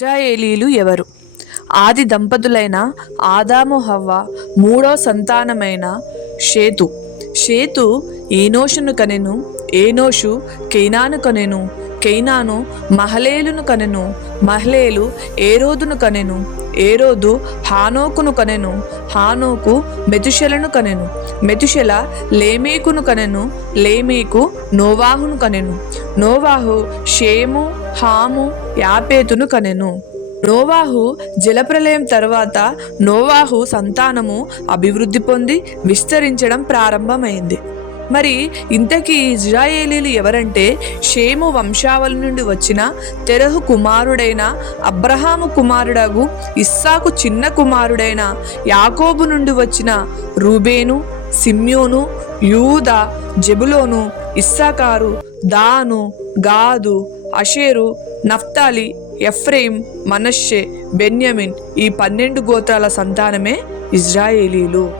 ఇశ్రాయేలీలు ఎవరు? ఆది దంపతులైన ఆదాము హవ్వ మూడో సంతానమైన షేతు. షేతు ఏనోషును కనెను. ఏనోషు కేనాను కనెను. కేనాను మహలేలును కనెను. మహలేలు ఏరోదును కనెను. ఏరోదు హానోకును కనెను. హానోకు మెతుషెలను కనెను. మెతుషెల లేమేకును కనెను. లేమేకు నోవాహును కనెను. నోవాహు షేము, హాము, యాపేతును కనెను. నోవాహు జలప్రలయం తర్వాత నోవాహు సంతానము అభివృద్ధి పొంది విస్తరించడం ప్రారంభమైంది. మరి ఇంతకీ ఇజ్రాయేలీలు ఎవరంటే, షేము వంశావళి నుండి వచ్చిన తెరహు కుమారుడైన అబ్రహాము కుమారుడగు ఇస్సాకు చిన్న కుమారుడైన యాకోబు నుండి వచ్చిన రూబేను, సిమ్యోను, యూదా, జెబులోను, ఇస్సాకారు, దాను, గాదు, అషేరు, నఫ్తాలి, ఎఫ్రెయిం, మనష్షే, బెన్యమిన్ ఈ 12 గోత్రాల సంతానమే ఇజ్రాయేలీలు.